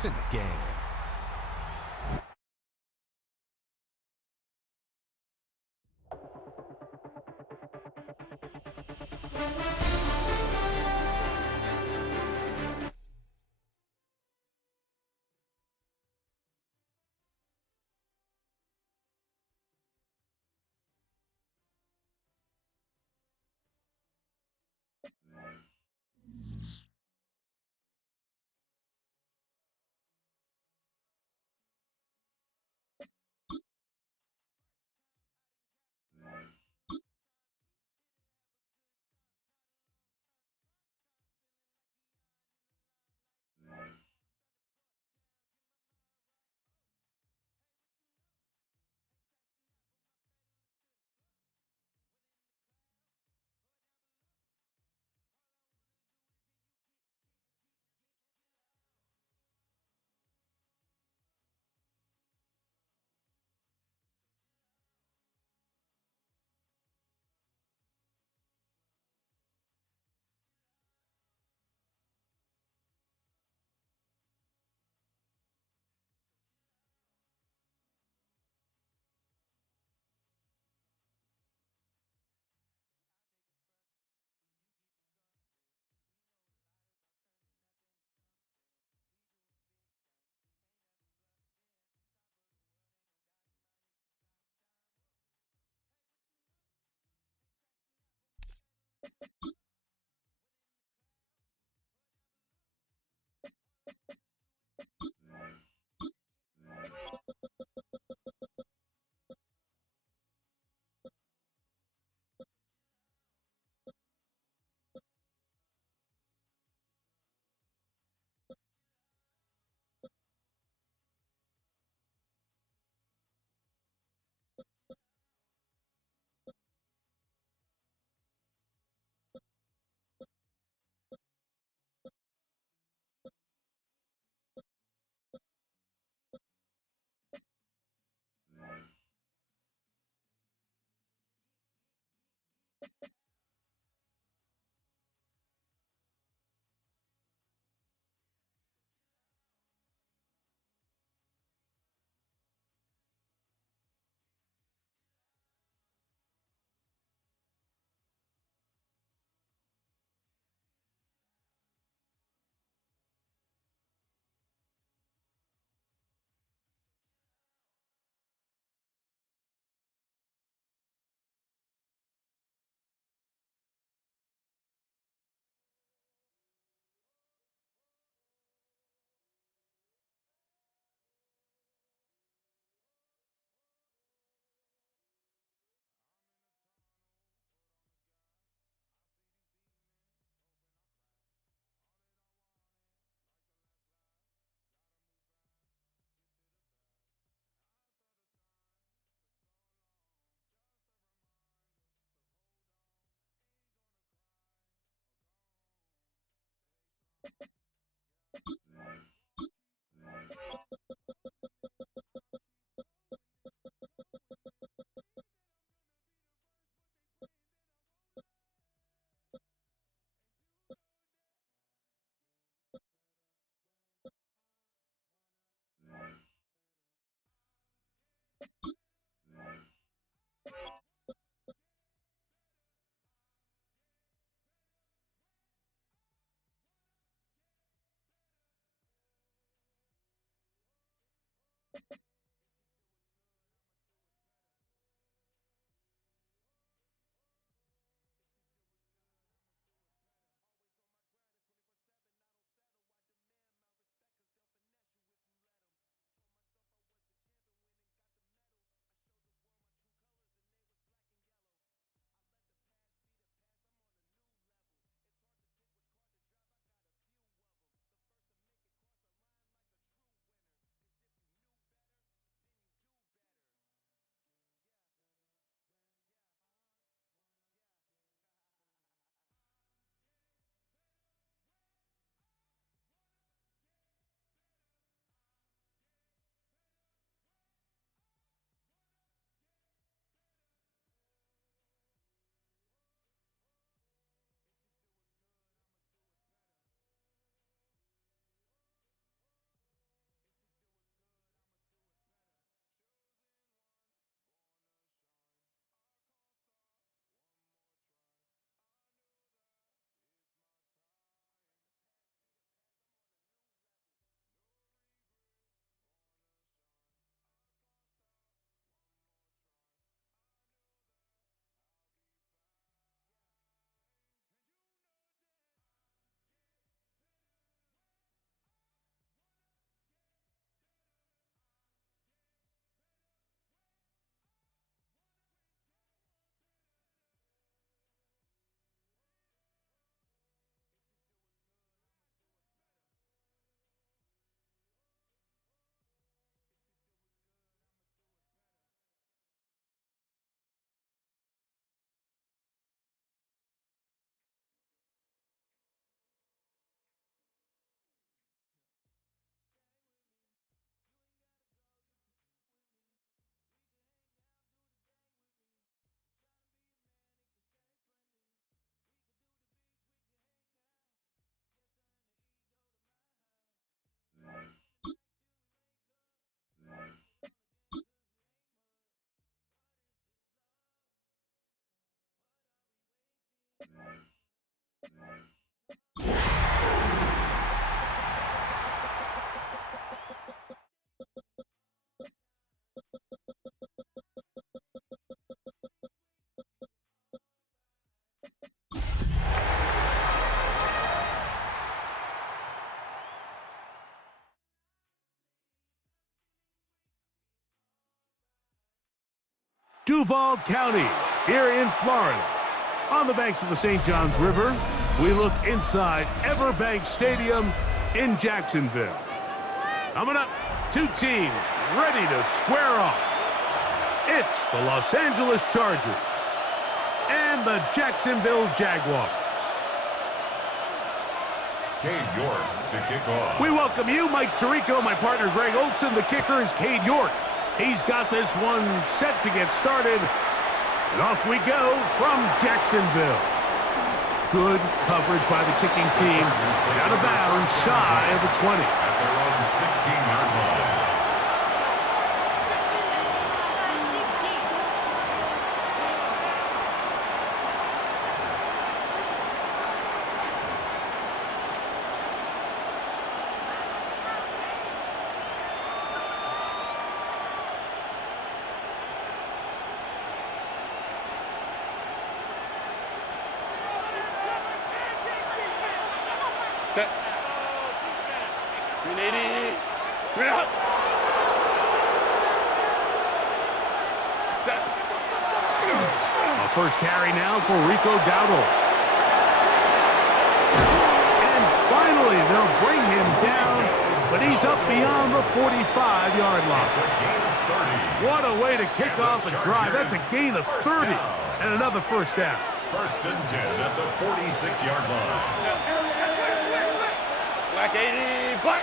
It's in the game. Duval County, here in Florida. On the banks of the St. Johns River, we look inside Everbank Stadium in Jacksonville. Coming up, two teams ready to square off. It's the Los Angeles Chargers and the Jacksonville Jaguars. Cade York to kick off. We welcome you, Mike Tirico, my partner Greg Olson. The kicker is Cade York. He's got this one set to get started. And off we go from Jacksonville. Good coverage by the kicking team. Out of bounds, shy of the 20. At their own 16-yard line. Set. 380. Bring it up. Set. A first carry now for Rico Dowdle. And finally, they'll bring him down, but he's up beyond the 45-yard line. What a way to kick off a drive. That's a gain of 30 and another first down. First and 10 at the 46-yard line. Black 80, black.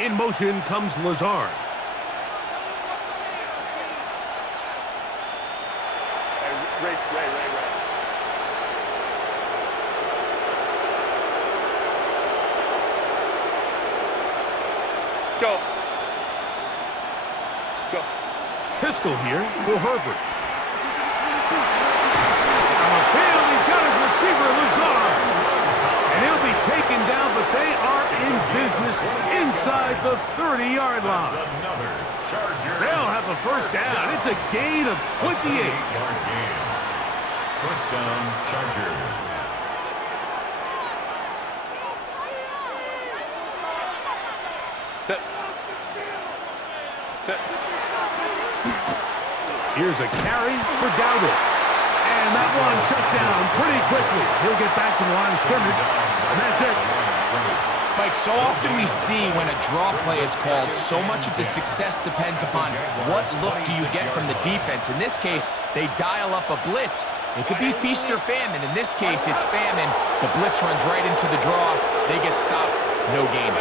In motion comes Lazard. Ray. Go. Go. Pistol here for Herbert. On the field, he's got his receiver, Lazard. And he'll be taken down, but they are in business inside the 30-yard line. They'll have a first down. It's a gain of 28. First down, Chargers. Set. Set. Here's a carry for Dowdle. And that one shut down pretty quickly. He'll get back to the line of scrimmage, and that's it. Mike, so often we see when a draw play is called, so much of the success depends upon what look do you get from the defense. In this case, they dial up a blitz. It could be feast or famine. In this case, it's famine. The blitz runs right into the draw. They get stopped. No gain.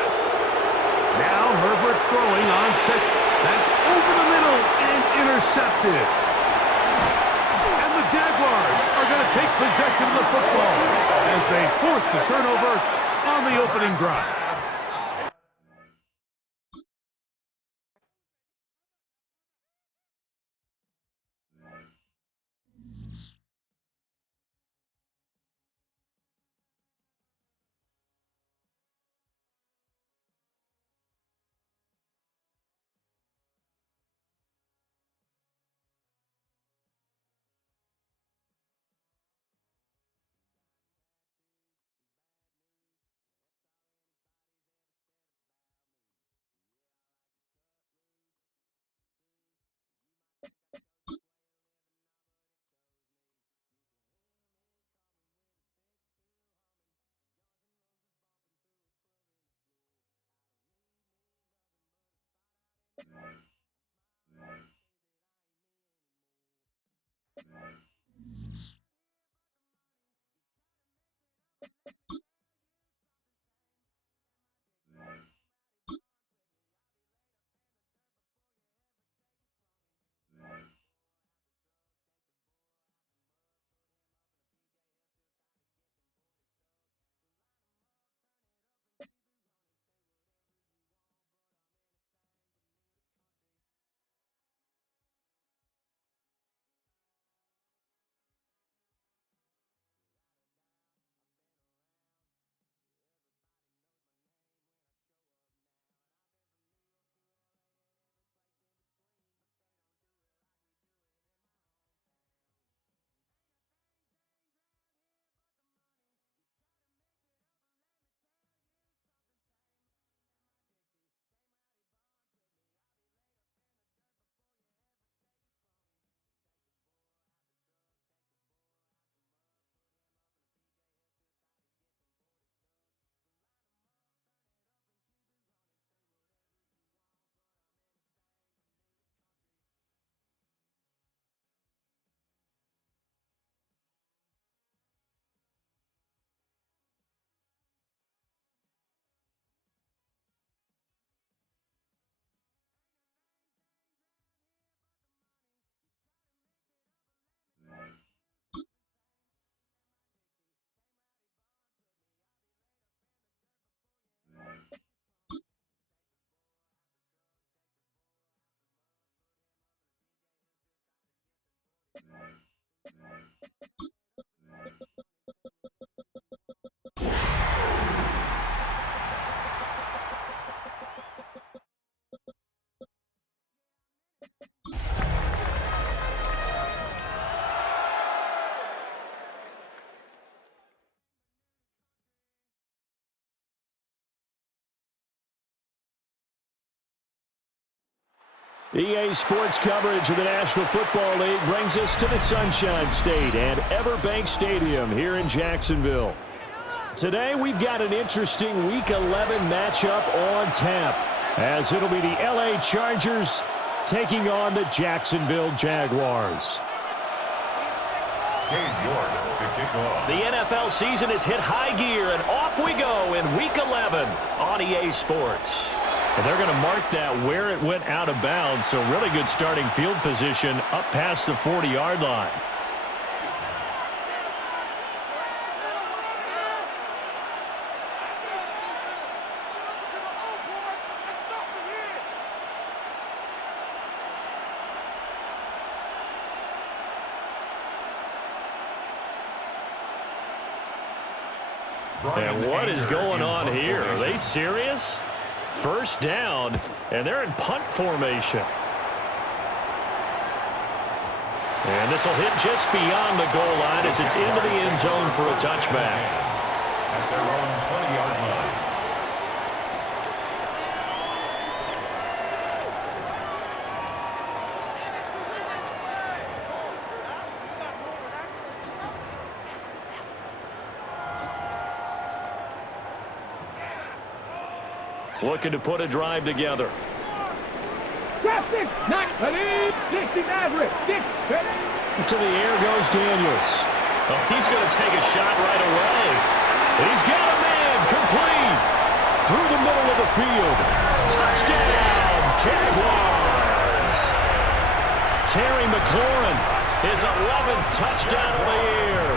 Now Herbert throwing on set. That's over the middle and intercepted. Jaguars are going to take possession of the football as they force the turnover on the opening drive. EA Sports coverage of the National Football League brings us to the Sunshine State and Everbank Stadium here in Jacksonville. Today we've got an interesting Week 11 matchup on tap, as it'll be the LA Chargers taking on the Jacksonville Jaguars. To kick off. The NFL season has hit high gear, and off we go in Week 11 on EA Sports. And they're going to mark that where it went out of bounds, so really good starting field position up past the 40-yard line. And what is going on here? Are they serious? First down, and they're in punt formation. And this will hit just beyond the goal line as it's into the end zone for a touchback. At their own 20-yard line. Looking to put a drive together. Traffic, not Khalid, 60 Maverick, 6, To the air goes Daniels. Oh, he's going to take a shot right away. He's got a man complete through the middle of the field. Touchdown, Jaguars. Terry McLaurin, his 11th touchdown of the year.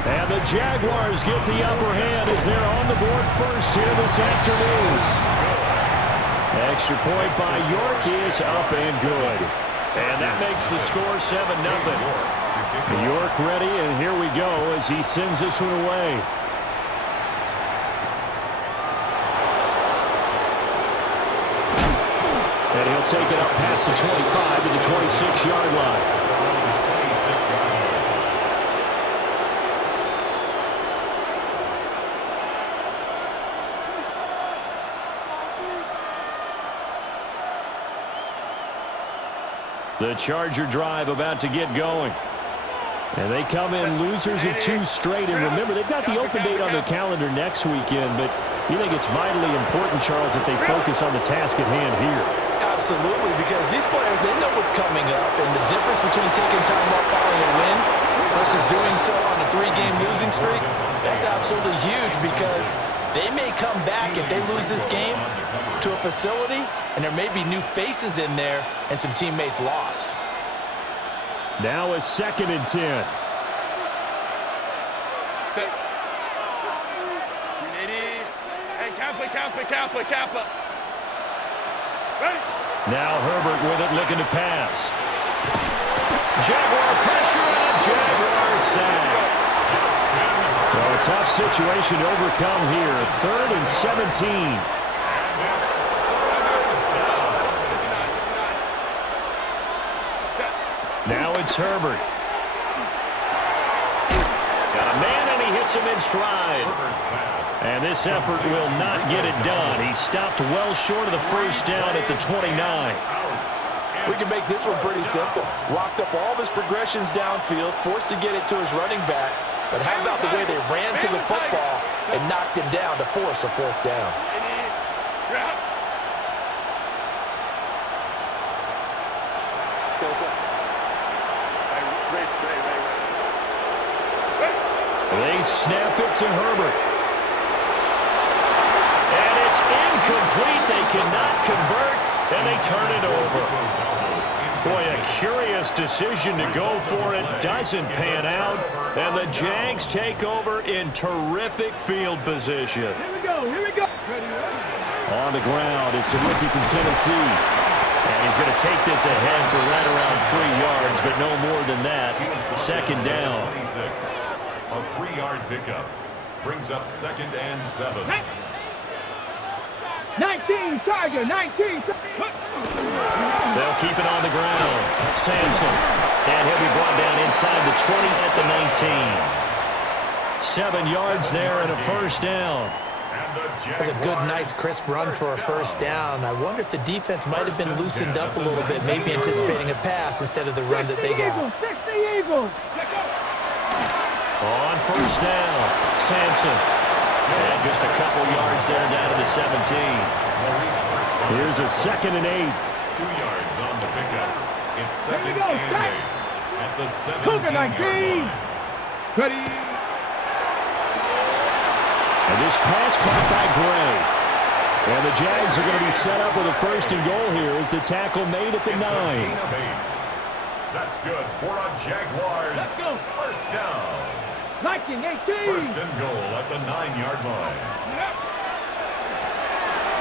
And the Jaguars get the upper hand as they're on the board first here this afternoon. Extra point by York is up and good. And that makes the score 7-0. York ready, and here we go as he sends this one away. And he'll take it up past the 25 to the 26-yard line. The Charger drive about to get going. And they come in losers of 2 straight. And remember, they've got the open date on their calendar next weekend, but you think it's vitally important, Charles, that they focus on the task at hand here. Absolutely, because these players, they know what's coming up, and the difference between taking time off following a win versus doing so on a 3-game losing streak, that's absolutely huge, because they may come back if they lose this game to a facility, and there may be new faces in there and some teammates lost. Now a 2nd and 10. Hey, Kappa. Ready? Now Herbert with it, looking to pass. Jaguar pressure and a Jaguar sack. Well, a tough situation to overcome here. 3rd and 17. Now it's Herbert. Got a man, and he hits him in stride. And this effort will not get it done. He stopped well short of the first down at the 29. We can make this one pretty simple. Locked up all of his progressions downfield, forced to get it to his running back. But how about the way they ran to the football and knocked him down to force a 4th down? They snap it to Herbert. And it's incomplete. They cannot convert, and they turn it over. Boy, a curious decision to go for it. Doesn't pan out, and the Jags take over in terrific field position. Here we go. On the ground, it's a rookie from Tennessee. And he's going to take this ahead for right around 3 yards, but no more than that. Second down. 26. A 3-yard pickup brings up 2nd and 7. 19, Charger, 19. They'll keep it on the ground. Sampson. And he'll be brought down inside the 20 at the 19. 7 yards there and a first down. That's a good, nice, crisp run for a first down. I wonder if the defense might have been loosened up a little bit, maybe anticipating a pass instead of the run that they got. 60 Eagles. On first down, Sampson. And just a couple yards there down to the 17. Here's a 2nd and 8. 2 yards on the pickup. It's 2nd go, and set. 8 at the 19. 17-yard line. Ready. And this pass caught by Gray. And the Jags are going to be set up with a 1st and goal here as the tackle made at the 9. It's a gain of 8. That's good for a Jaguars. Let's go. First down. 19, 18. 1st and goal at the 9-yard line.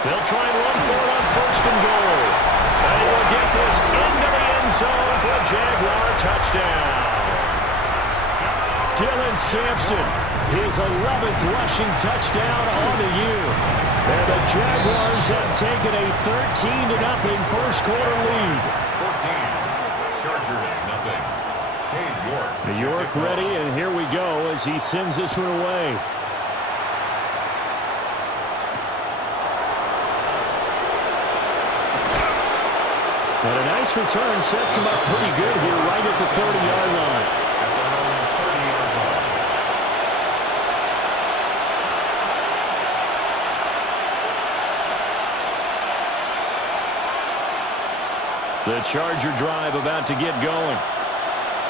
They'll try and run for it on 1st and goal. And he will get this into the end zone for a Jaguar touchdown. Dylan Sampson, his 11th rushing touchdown on the year. And the Jaguars have taken a 13-0 first quarter lead. 14. Chargers, nothing. Cade York. York ready, and here we go as he sends this one away. And a nice return sets him up pretty good here right at the 30-yard line. The Charger drive about to get going.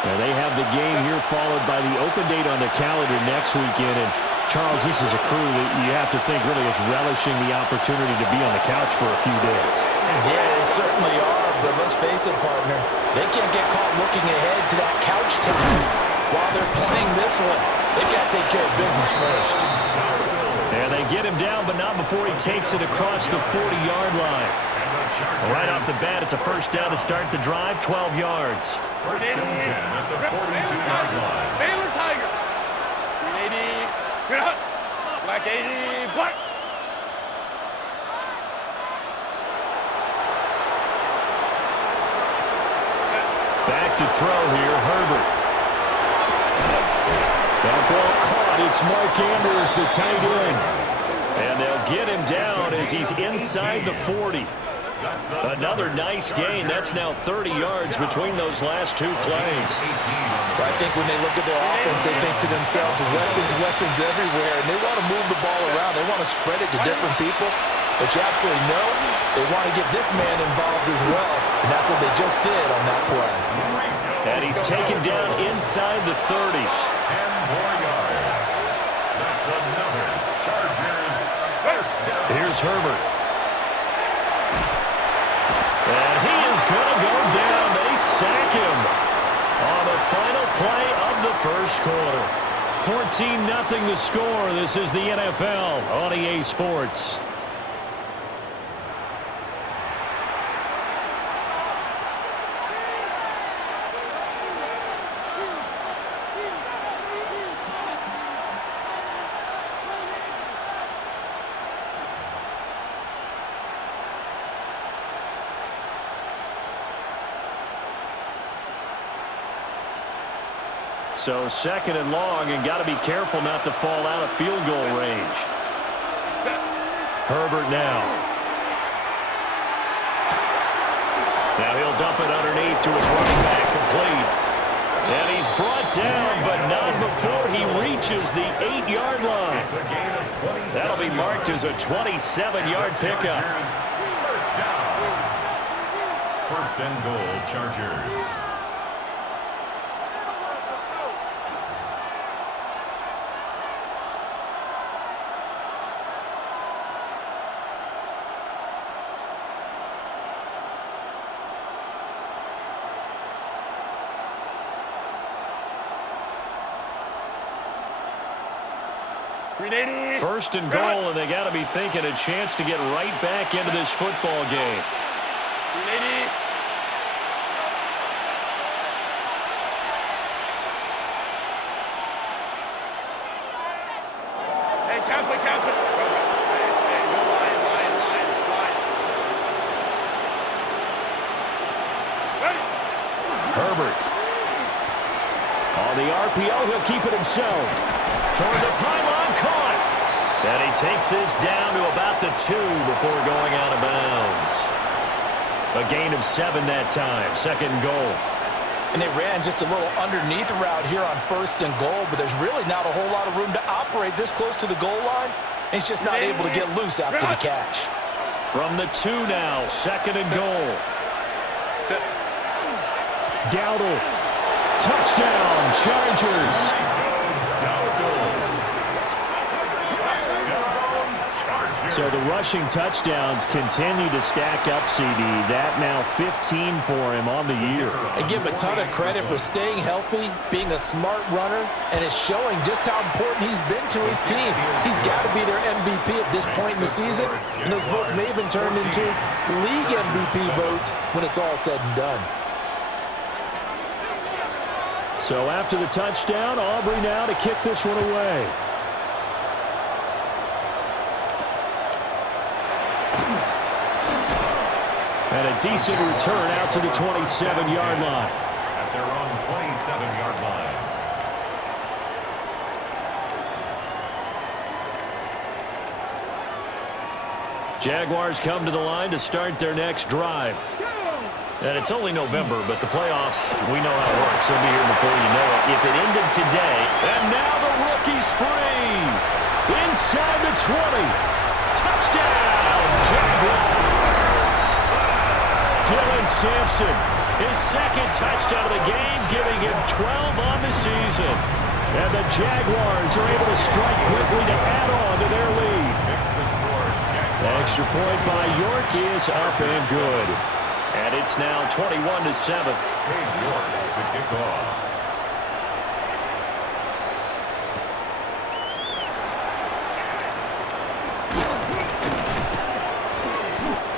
And they have the game here followed by the open date on the calendar next weekend. And Charles, this is a crew that you have to think really is relishing the opportunity to be on the couch for a few days. Yeah, they certainly are, but let's face it, partner. They can't get caught looking ahead to that couch time while they're playing this one. They got to take care of business first. And they get him down, but not before he takes it across the 40-yard line. Right off the bat, it's a first down to start the drive, 12 yards. 1st and 10 at the 42-yard line. Baylor Tiger. 380. Black 80. Black. Back to throw here, Herbert. That ball caught. It's Mark Andrews, the tight end. And they'll get him down as he's inside the 40. Another nice gain. That's now 30 yards between those last 2 plays. I think when they look at their offense, they think to themselves, weapons everywhere, and they want to move the ball around. They want to spread it to different people, but you absolutely know they want to get this man involved as well, and that's what they just did on that play. And he's taken down inside the 30. 10 more yards. That's another Chargers first down. Here's Herbert. And he is going to go down. They sack him on the final play of the first quarter. 14-0 the score. This is the NFL on EA Sports. So 2nd and long, and got to be careful not to fall out of field goal range. Herbert now. Now he'll dump it underneath to his running back, complete. And he's brought down, but not before he reaches the 8-yard line. It's a gain of 27. That'll be marked as a 27-yard pickup. First down. 1st and goal, Chargers. First and goal, and they got to be thinking a chance to get right back into this football game. Lady. Hey, count it, count it. Hey, go line. Ready? Herbert. On the RPO, he'll keep it himself. Toward the pylon, caught. And he takes this down to about the 2 before going out of bounds. A gain of 7 that time, second and goal. And they ran just a little underneath route here on first and goal, but there's really not a whole lot of room to operate this close to the goal line. He's just not able to get loose after the catch. From the 2 now, second and goal. Dowdle. Touchdown, Chargers. So the rushing touchdowns continue to stack up, CD. That now 15 for him on the year. And give him a ton of credit for staying healthy, being a smart runner, and it's showing just how important he's been to his team. He's got to be their MVP at this point in the season, and those votes may even turn into league MVP votes when it's all said and done. So after the touchdown, Aubrey now to kick this one away. And a decent return out to the 27-yard line. At their own 27-yard line. Jaguars come to the line to start their next drive. And it's only November, but the playoffs, we know how it works. It'll be here before you know it. If it ended today, and now the rookie's free. Inside the 20. Touchdown, Jaguars. Dylan Sampson, his second touchdown of the game, giving him 12 on the season. And the Jaguars are able to strike quickly to add on to their lead. The extra point by York is up and good. And it's now 21-7. Cade York to kick off.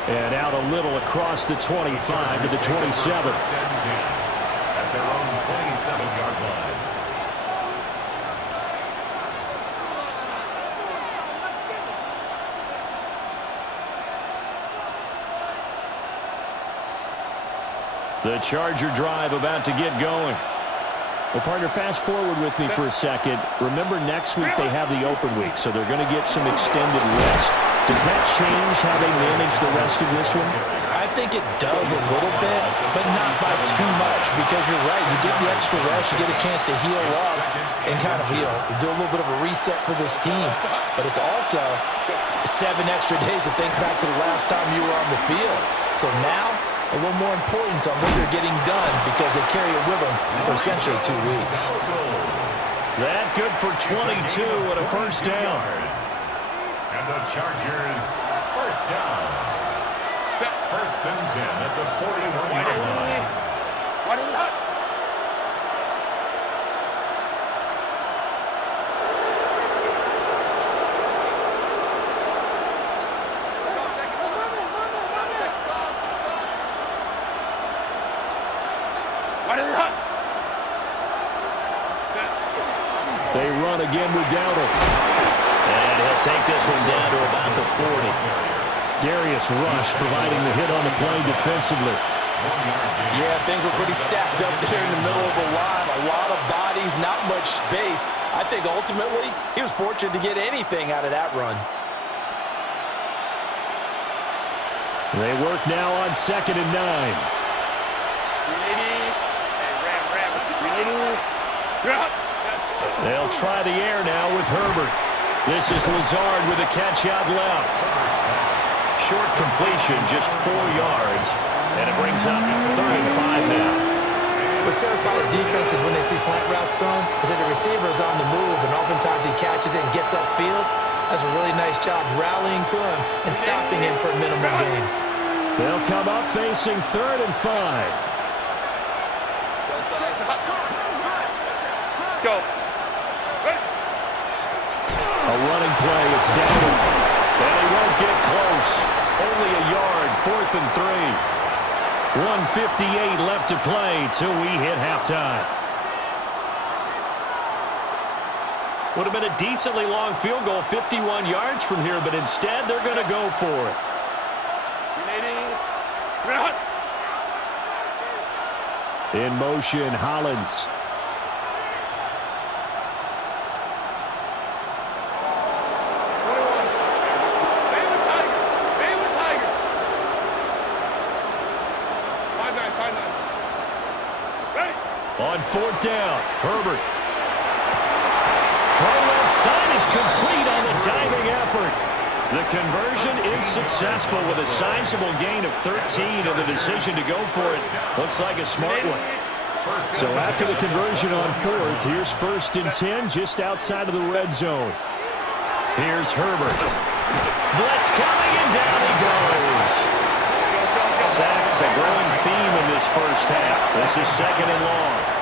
And out a little across the 25 to the 27. At their own 27-yard line. The Charger drive about to get going. Well, partner, fast forward with me for a second. Remember, next week they have the open week, so they're going to get some extended rest. Does that change how they manage the rest of this one? I think it does a little bit, but not by too much, because you're right. You get the extra rest, you get a chance to heal up and kind of, do a little bit of a reset for this team. But it's also 7 extra days to think back to the last time you were on the field. So now, a little more importance on what they're getting done because they carry it with them for essentially 2 weeks. That good for 22 and a first down. And the Chargers first down. First and 10 at the 41-yard line. Why do not? They run again with Dowdle. And he'll take this one down to about the 40. Darius Rush providing the hit on the play defensively. Yeah, things were pretty stacked up there in the middle of the line. A lot of bodies, not much space. I think ultimately he was fortunate to get anything out of that run. They work now on 2nd and 9. They'll try the air now with Herbert. This is Lazard with a catch out left. Short completion, just 4 yards. And it brings up 3rd and 5 now. What terrifies defenses when they see slant routes thrown is that the receiver is on the move, and oftentimes he catches it and gets upfield. That's a really nice job rallying to him and stopping him for a minimum gain. They'll come up facing 3rd and 5. Go. A running play, it's down. And he won't get close. Only a yard, 4th and 3. 1:58 left to play till we hit halftime. Would have been a decently long field goal, 51 yards from here, but instead they're going to go for it. In motion, Hollins. On fourth down, Herbert. Throw left side is complete on the diving effort. The conversion is successful with a sizable gain of 13, and the decision to go for it looks like a smart one. So after the conversion on fourth, here's 1st and 10 just outside of the red zone. Here's Herbert. Blitz coming, and down he goes. Sacks a growing theme in this first half. This is 2nd and long.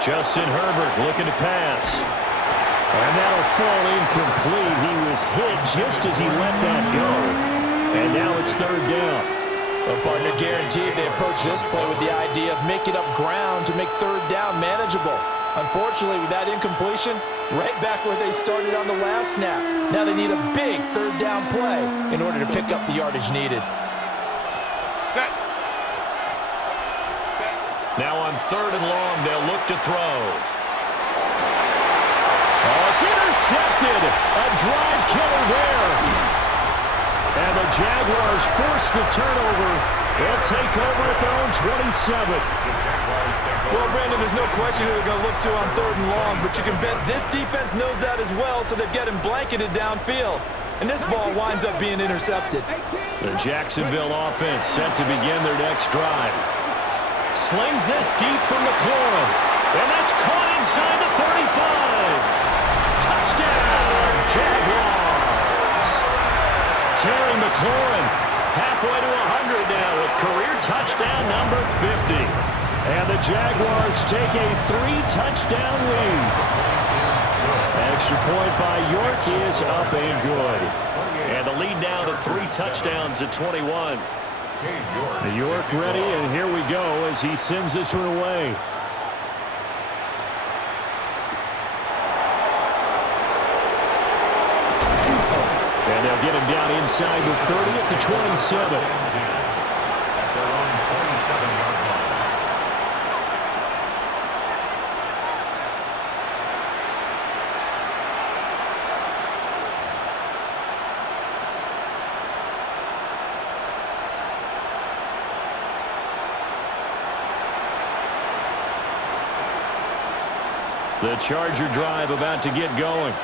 Justin Herbert looking to pass. And that'll fall incomplete. He was hit just as he let that go. And now it's 3rd down. Well, partner, guaranteed they approach this play with the idea of making up ground to make 3rd down manageable. Unfortunately, with that incompletion, right back where they started on the last snap. Now they need a big 3rd down play in order to pick up the yardage needed. Now on 3rd and long, they'll look to throw. Oh, it's intercepted. A drive killer there. And the Jaguars force the turnover. They'll take over at their own 27. Well, Brandon, there's no question who they're going to look to on 3rd and long, but you can bet this defense knows that as well, so they've got him blanketed downfield. And this ball winds up being intercepted. The Jacksonville offense set to begin their next drive. Slings this deep from McLaurin. And that's caught inside the 35. Touchdown, Jaguars. Terry McLaurin halfway to 100 now with career touchdown number 50. And the Jaguars take a 3-touchdown lead. Extra point by York is up and good. And the lead now to 3 touchdowns at 21. York ready, and here we go as he sends this one away. And they'll get him down inside the 30 at the 27. At their own 27-yard line. The Charger drive about to get going.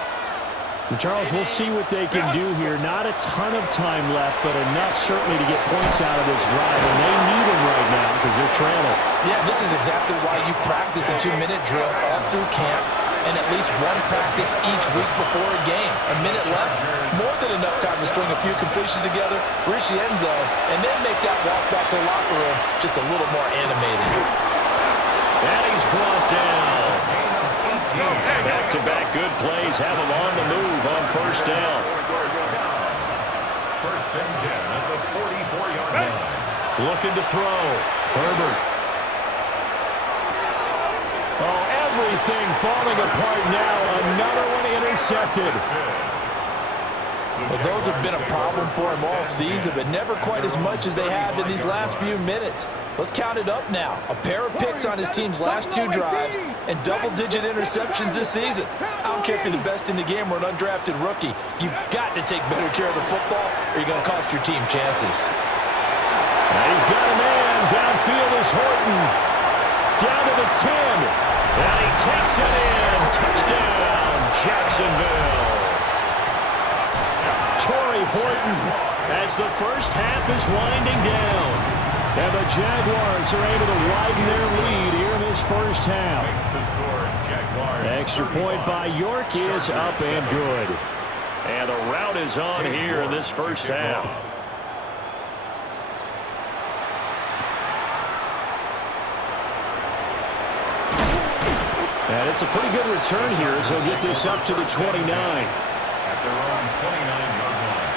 And Charles, we'll see what they can do here. Not a ton of time left, but enough certainly to get points out of this drive. And they need them right now because they're trailing. Yeah, this is exactly why you practice a 2-minute drill all through camp and at least one practice each week before a game. A minute left, more than enough time to string a few completions together, reach the end zone, and then make that walk back to the locker room just a little more animated. And he's brought down. Back-to-back good plays have him on the move on 1st down. 1st and 10 at the 44-yard line. Looking to throw. Herbert. Oh, everything falling apart now. Another one intercepted. Well, those have been a problem for him all season, but never quite as much as they have in these last few minutes. Let's count it up now. A pair of picks on his team's last 2 drives and double-digit interceptions this season. I don't care if you're the best in the game or an undrafted rookie. You've got to take better care of the football or you're going to cost your team chances. And he's got a man. Downfield is Horton. Down to the 10. And he takes it in. Touchdown, Jacksonville. Torrey Horton as the first half is winding down. And the Jaguars are able to widen their lead here in this first half. Extra point by York is up and good. And the route is on here in this first half. And it's a pretty good return here as he'll get this up to the 29. At their own 29-yard line.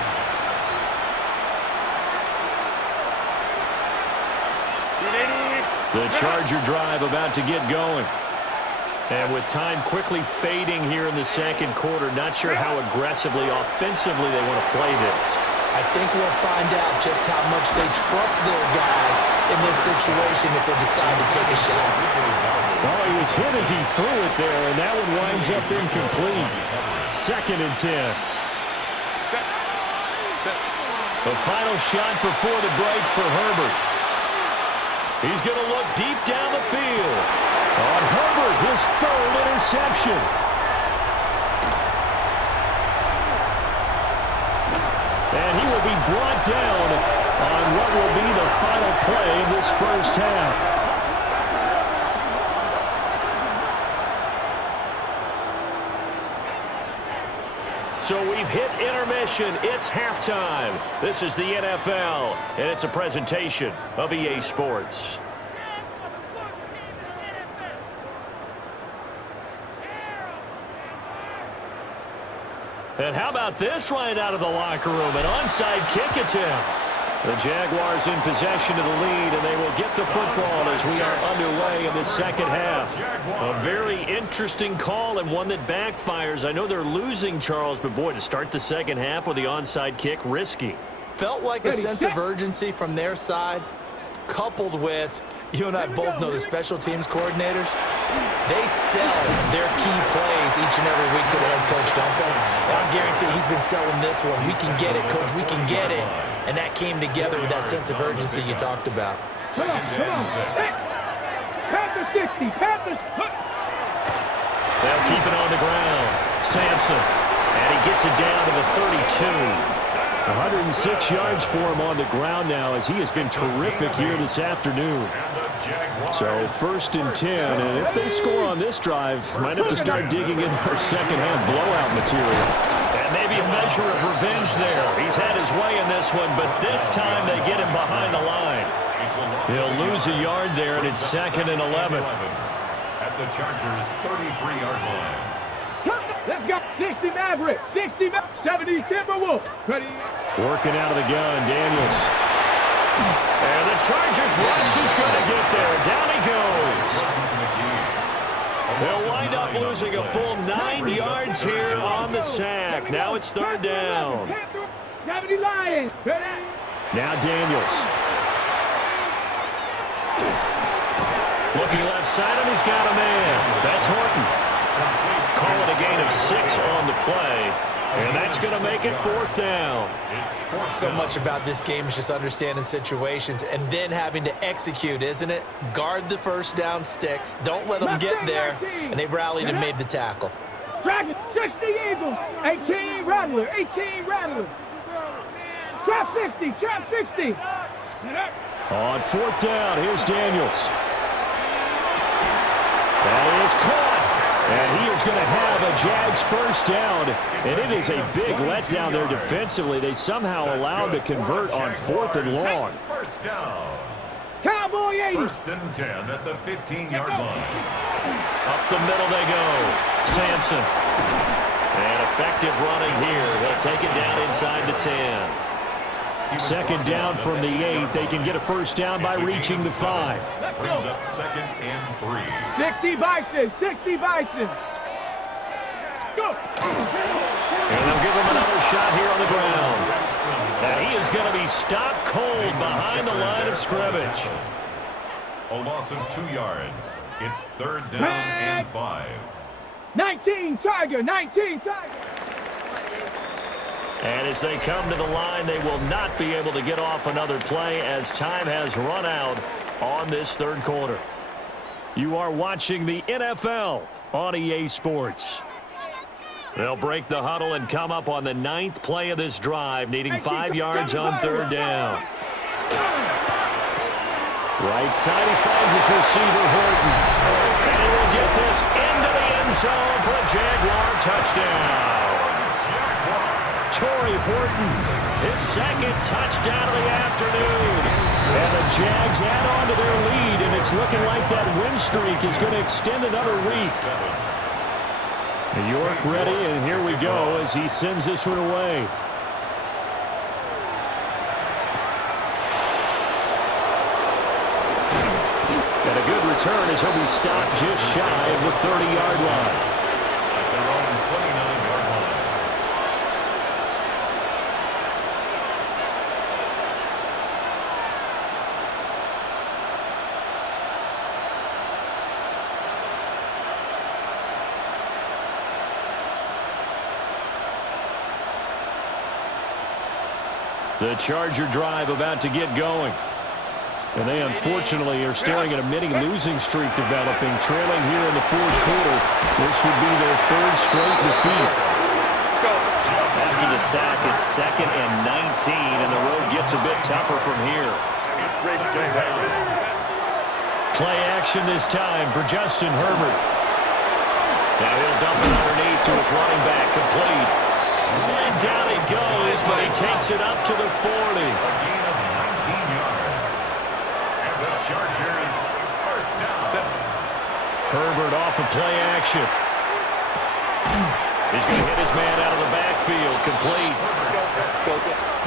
The Charger drive about to get going. And with time quickly fading here in the second quarter, not sure how aggressively, offensively they want to play this. I think we'll find out just how much they trust their guys in this situation if they decide to take a shot. Well, he was hit as he threw it there, and that one winds up incomplete. 2nd and 10. The final shot before the break for Herbert. He's going to look deep down the field. On Herbert, his 3rd interception. And he will be brought down on what will be the final play of this first half. So we've hit intermission. It's halftime. This is the NFL, and it's a presentation of EA Sports. And how about this right out of the locker room? An onside kick attempt. The Jaguars in possession of the lead, and they will get the football as we are underway in the second half. A very interesting call and one that backfires. I know they're losing, Charles, but boy, to start the second half with the onside kick, risky. Felt like a sense of urgency from their side, coupled with, you and I both know the special teams coordinators, they sell their key plays each and every week to the head coach, don't they? And I guarantee he's been selling this one. We can get it, coach, we can get it. And that came together with that sense of urgency you talked about. Come on. Hey, Panthers 60, Panthers. They'll keep it on the ground. Sampson, and he gets it down to the 32. 106 yards for him on the ground now as he has been terrific here this afternoon. So 1st and 10, and if they score on this drive, might have to start digging in our second half blowout material. And maybe a measure of revenge there. He's had his way in this one, but this time they get him behind the line. He'll lose a yard there, and it's 2nd and 11. At the Chargers' 33-yard line. Let's go. 60 Maverick, 60 70 Timberwolves. Ready? Working out of the gun, Daniels. And the Chargers rush is going to get there. Down he goes. They'll wind up losing a full 9 yards here on the sack. Now it's 3rd down. 70 Lions. Ready? Now Daniels. Looking left side, and he's got a man. That's Horton. Call it a gain of 6 on the play. And that's going to make it 4th down. So much about this game is just understanding situations and then having to execute, isn't it? Guard the first down sticks. Don't let them get there. And they rallied and made the tackle. Dragon, 60 Eagles. 18 Rattler, 18 Rattler. Trap 60, trap 60. On 4th down, here's Daniels. That is caught. And he is going to have a Jags first down. And it is a big letdown there defensively. They somehow allowed to convert on 4th and long. First down. Cowboy 80. 1st and 10 at the 15-yard line. Up the middle they go. Sampson. And effective running here. He'll take it down inside the 10. 2nd down from the 8. They can get a first down by reaching the 5. Brings up 2nd and 3. 60 Bison, 60 Bison. Go. And they'll give him another shot here on the ground. And he is going to be stopped cold behind the line of scrimmage. A loss of 2 yards. It's 3rd down and 5. 19 Tiger, 19 Tiger. And as they come to the line, they will not be able to get off another play as time has run out on this 3rd quarter. You are watching the NFL on EA Sports. They'll break the huddle and come up on the 9th play of this drive, needing 5 yards on 3rd down. Right side, he finds his receiver, Horton. And he will get this into the end zone for a Jaguar touchdown. Torrey Horton his second touchdown of the afternoon. And the Jags add on to their lead, and it's looking like that win streak is going to extend another week. York ready, and here we go as he sends this one away. And a good return as he'll be stopped just shy of the 30-yard line. At their own 29-yard line. The Charger drive about to get going. And they unfortunately are staring at a mini losing streak developing, trailing here in the fourth quarter. This would be their third straight defeat. After the sack, it's 2nd and 19, and the road gets a bit tougher from here. Play action this time for Justin Herbert. Now he'll dump it underneath to his running back, complete. And down he goes, but he takes it up to the 40. A gain of 19 yards. And the Chargers first down. Herbert off of play action. He's going to hit his man out of the backfield, complete.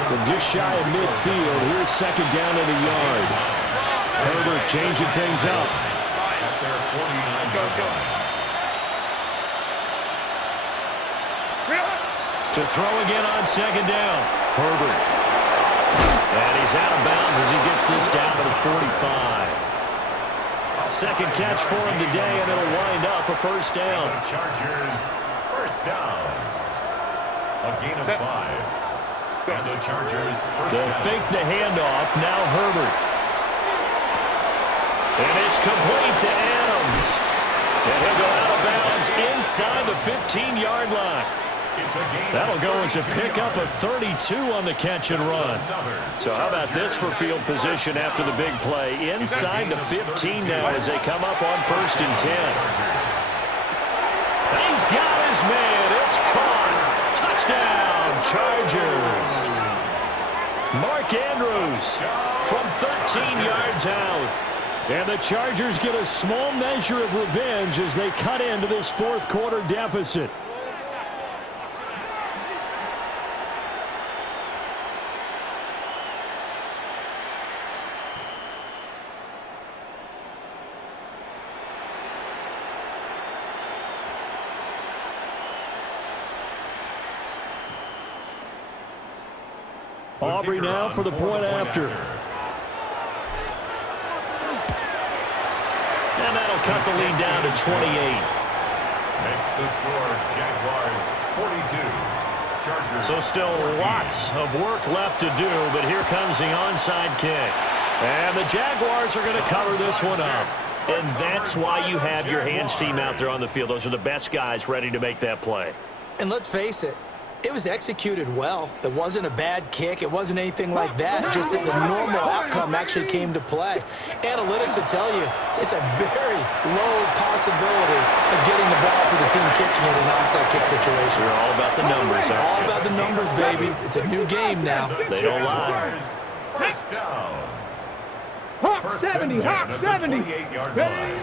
From just shy of midfield, here's 2nd down in the yard. Herbert changing things up. At their 49-yard line. To throw again on 2nd down. Herbert. And he's out of bounds as he gets this down to the 45. Second catch for him today, and it'll wind up a first down. The Chargers first down. A gain of 5. And the Chargers first They'll down. fake the handoff. Now Herbert. And it's complete to Adams. And he'll go out of bounds inside the 15-yard line. That'll go as a pickup of 32 on the catch and run. So how about this for field position after the big play? Inside the 15 now as they come up on 1st and 10. He's got his man. It's caught. Touchdown, Chargers. Mark Andrews from 13 yards out. And the Chargers get a small measure of revenge as they cut into this fourth quarter deficit. Aubrey now for the point after. And that'll cut the lead down to 28. Makes the score Jaguars 42. Chargers. So still lots of work left to do, but here comes the onside kick. And the Jaguars are going to cover this one up. And that's why you have your hands team out there on the field. Those are the best guys ready to make that play. And let's face it, it was executed well. It wasn't a bad kick. It wasn't anything like that. Just that the normal outcome actually came to play. Analytics will tell you it's a very low possibility of getting the ball for the team kicking in an onside kick situation. We're all about the numbers, aren't All we? about the numbers, baby. It's a new game now. They don't lie. First down. Hawk First 70, and 10 Hawk at 70. the 28-yard line.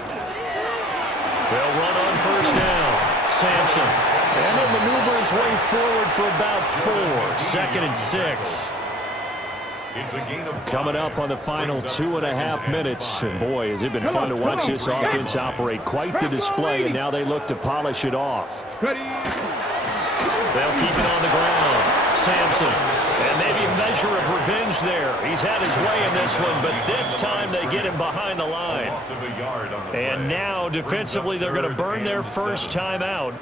They'll run on first down. Sampson. And he'll maneuver his way forward for about 4. 2nd and 6. It's a gain of 5. Coming up on the final 2.5 minutes. And boy, has it been fun to watch this offense operate. Quite the display, and now they look to polish it off. Ready. They'll keep it on the ground. Sampson. And maybe a measure of revenge there. He's had his way in this one, but this time they get him behind the line. Loss of a yard on the And play. now, defensively, they're going to burn their first time out.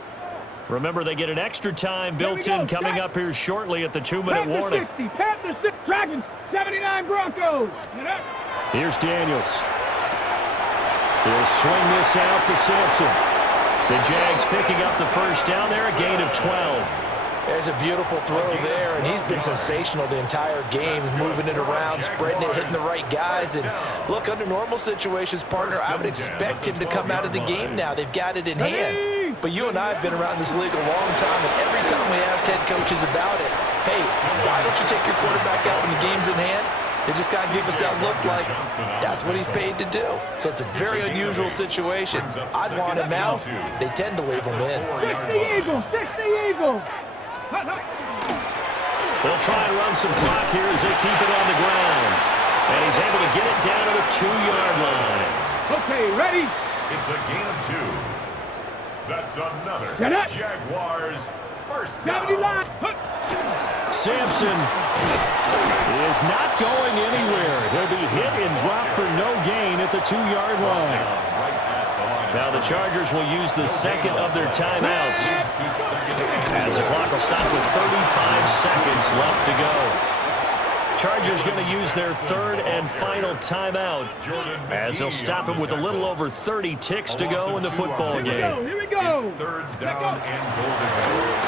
Remember, they get an extra time built in coming up here shortly at the 2-minute Panther warning. 60, Panther 6, Dragons 79 Broncos. Get up. Here's Daniels. He'll swing this out to Sampson. The Jags picking up the first down there, a gain of 12. There's a beautiful throw there, and he's been sensational the entire game, moving it around, spreading it, hitting the right guys. And look, under normal situations, partner, I would expect him to come out of the game now. They've got it in hand. But you and I have been around this league a long time, and every time we ask head coaches about it, hey, why don't you take your quarterback out when the game's in hand? They just got to give us that look like that's what he's paid to do. So it's a very unusual situation. I'd want him out. They tend to leave him in. 60 Eagles, 60 Eagles. They'll try and run some clock here as they keep it on the ground. And he's able to get it down to the 2-yard line. Okay, ready? It's a gain of 2. That's another Jaguars first down. Sampson is not going anywhere. He'll be hit and dropped for no gain at the 2-yard line. Now the Chargers will use the second of their timeouts as the clock will stop with 35 seconds left to go. Chargers going to use their third and final timeout as they'll stop it with a little over 30 ticks to go in the football game. Here we go. Third down and goal to go.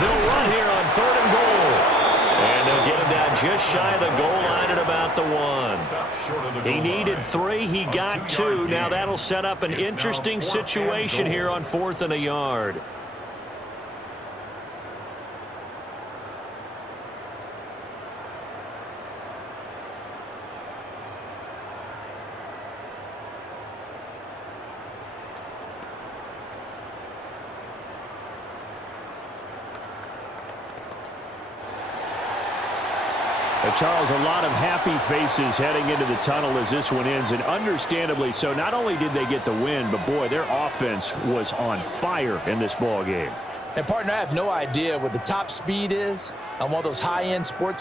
They'll run here on 3rd and goal. And they'll get him down just shy of the goal line at about the 1. He needed 3. He got 2. Now that'll set up an interesting situation here on 4th and a yard. Charles, a lot of happy faces heading into the tunnel as this one ends, and understandably so. Not only did they get the win, but boy, their offense was on fire in this ball game. And partner, I have no idea what the top speed is on one of those high-end sports